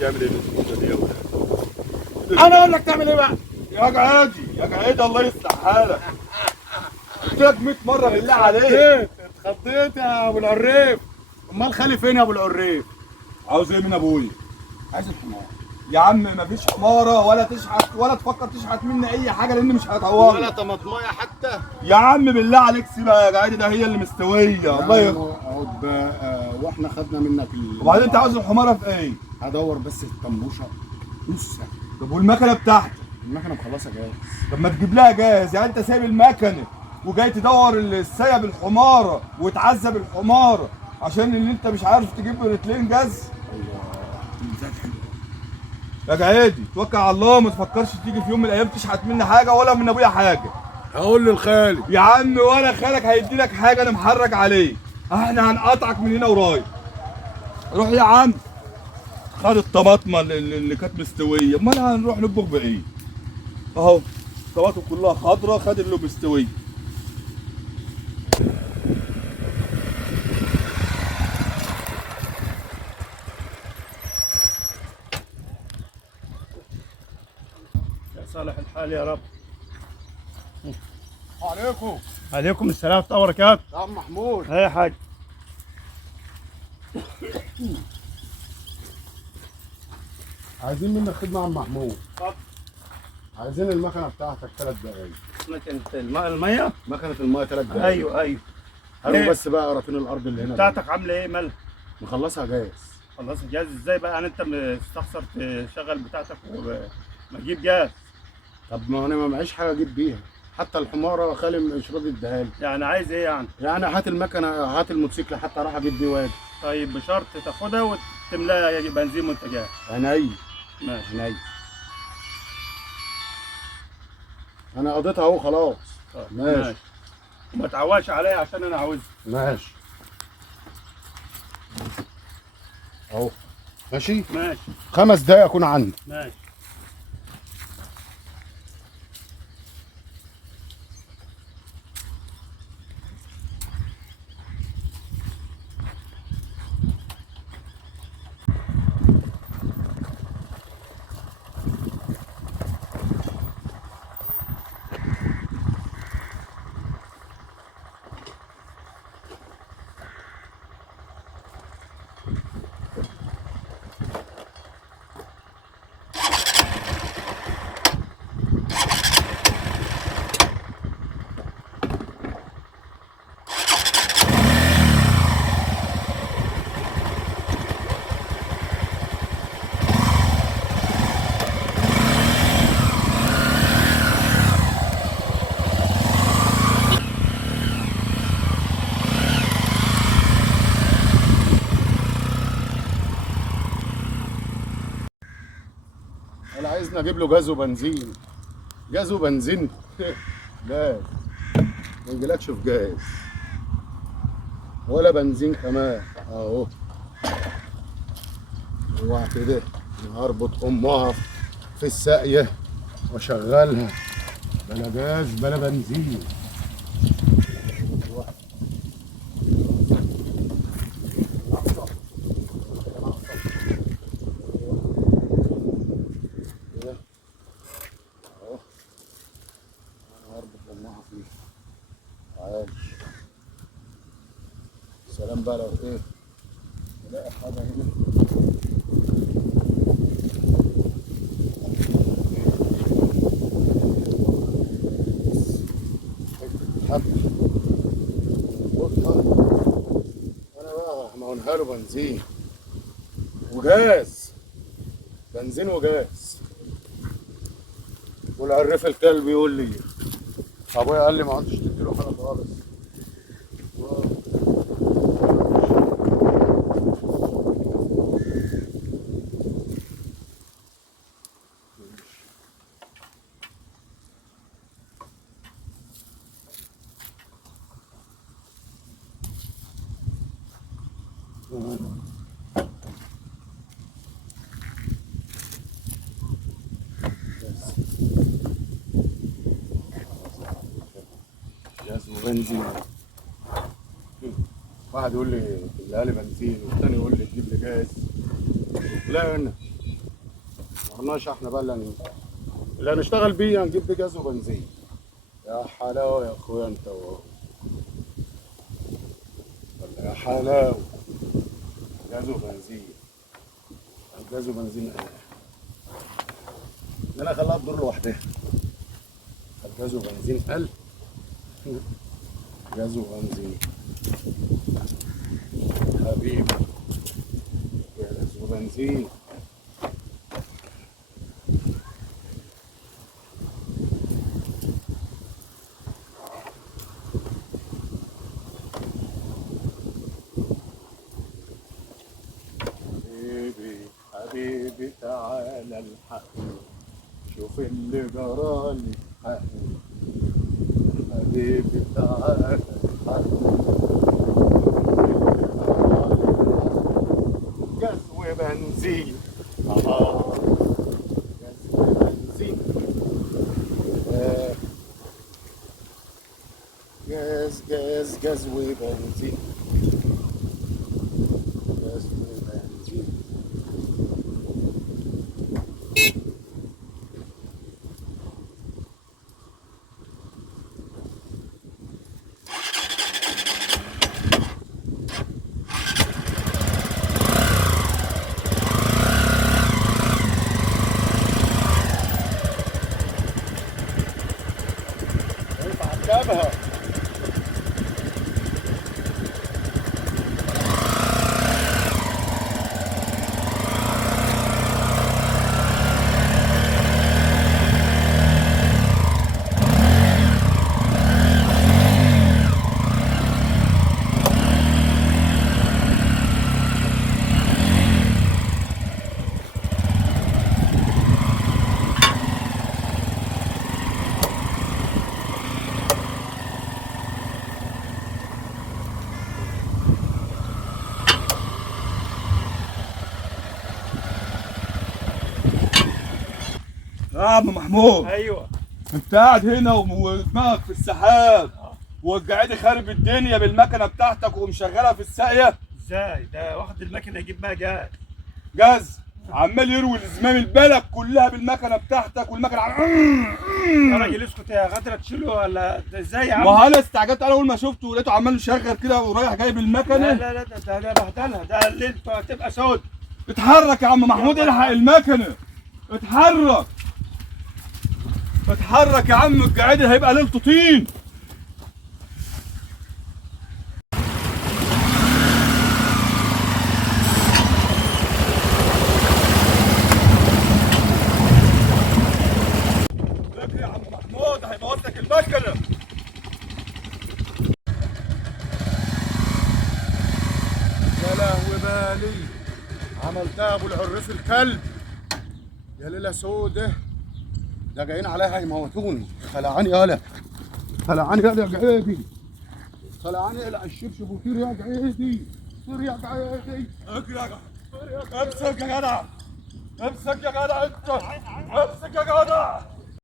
تعمل ايه بالسكوته دي يا ولاد؟ انا اقول لك تعمل ايه بقى؟ يا جعادي يا جعادي الله يصلح حالك. قلت لك 100 مره بالله عليك. اتخضيت يا ابو العريف. امال خالي فين يا ابو العريف؟ عاوز ايه من ابويا؟ عايز الحمار. يا عم مفيش حماره ولا تشحت ولا تفكر تشحت مني اي حاجه لان مش هتعوض. ولا طماطمايه حتى. يا عم بالله عليك سيبها يا جعادي، ده هي اللي مستويه الله اقعد بقى واحنا خدنا منك وبعدين انت عاوز الحماره في ايه؟ هدور بس الطنبوشه نص ساعه. طب والمكنه بتاعتك؟ المكنه مخلصه جاهز. طب ما تجيب لها جاهز، يعني انت سايب المكنه وجاي تدور السيب الحماره وتعذب الحماره عشان اللي انت مش عارف تجيب رتلين جاز؟ ميزات حلوه. يا جعادي توكل على الله، ما تفكرش تيجي في يوم من الايام تشحت مني حاجه ولا من ابويا حاجه. هقول للخالي. يا عم ولا خالك هيدي لك حاجه، انا محرج عليه. احنا هنقطعك من هنا ورايح. روح يا عم. خد الطماطمه اللي كانت مستويه، امال هنروح نطبخ بايه؟ اهو الطماطم كلها خضره، خد اللي مستوي. يا صالح الحال يا رب. عليكم. عليكم السلام ورحمة الله وبركاته. يا عم محمود. ايه يا حاج؟ عايزين منك خدمه يا عم محمود. اتفضل. عايزين المكنه بتاعتك 3 دقايق. مكنة المية؟ مكنه المايه 3 دقايق. ايوه ايوه. قالوا إيه؟ بس بقى قراطين الارض اللي هنا بتاعتك عاملة ايه مالها؟ مخلصها جاهز. خلاص جاهز ازاي بقى؟ يعني انت مستخسر تشغل بتاعتك وما تجيب جاهز؟ طب ما انا ما معيش حاجه اجيب بيها، حتى الحماره خالي مش راضي اديها لي. يعني عايز ايه يعني؟ يعني هات المكنه، هات الموتوسيكل حتى اروح اجيب بيه واجي. طيب بشرط تاخدها وتملاها بنزين وانت جاهز. عيني. ماشي. عيني. انا قضيتها اهو خلاص. طيب ماشي. وما تعواش عليا عشان انا عاوزها. ماشي اهو. ماشي. ماشي 5 دقايق اكون عندي. ماشي. انا عايزني اجيب له جاز وبنزين. جاز وبنزين. جاز. ما يجيلكش في جاز ولا بنزين كمان اهو. اوعى كده هربط امها في الساقيه واشغلها. بلا جاز بلا بنزين. سلام بقى لو ايه نلاقي حاجه هنا. انا بقى همونها له بنزين وجاز. بنزين وجاز. والعريف الكلب يقول لي ابويا قال لي ما عدتش تديله حاجه خالص. جاز وبنزين. واحد يقول لي تملى لي بنزين والثاني يقول لي تجيب لي جاز. لا انا اخترناش احنا بقى اللي هنشتغل بيه، هنجيب بيه جاز وبنزين. يا حلاوه يا اخويا انت ولا يا حلاوه. جاز وبنزين، جاز وبنزين ده انا خلاها تدور لوحدها. جاز وبنزين قل. جاز وبنزين حبيبي، جاز وبنزين. حبيبي تعالى الحقني، شوف اللي جرالي الحقني. حبيبي تعالى الحقني، جاز وبنزين. جاز وبنزين. جاز جاز جاز وبنزين. جاز وبنزين. جابها. يا عم محمود، ايوه انت قاعد هنا ودماغك في السحاب وقاعد خارب الدنيا بالمكنه بتاعتك ومشغلها في الساقيه. ازاي ده واخد المكنه يجيب بقى جاز؟ جاز عمال يروي الزمام البلد كلها بالمكنه بتاعتك والمكنه يا راجل اسكت يا غدرة، تشيله ولا ده ازاي يا عم؟ ما انا استعجلت، انا اول ما شفته ولقيته عمال يشغل كده ورايح جايب المكنه. لا ده بهدلها، ده اللي انت هتبقى سود. اتحرك يا عم محمود، الحق المكنه، اتحرك اتحرك يا عم، القعيد هيبقى ليلته طين. فكر يا عم محمود، هيبوظ لك المكنه. يا لهوي بالي، عملتها ابو العريس الكلب. يا ليله سودة، ده جايين عليها هيموتوني. خلعاني يالا، خلعاني يالا يا جعيدي، خلعاني يالا الشبشب وطير يا جعيدي، طير يا جعيدي. اجري يا جدع، امسك يا جدع، امسك يا جدع، انت امسك يا جدع.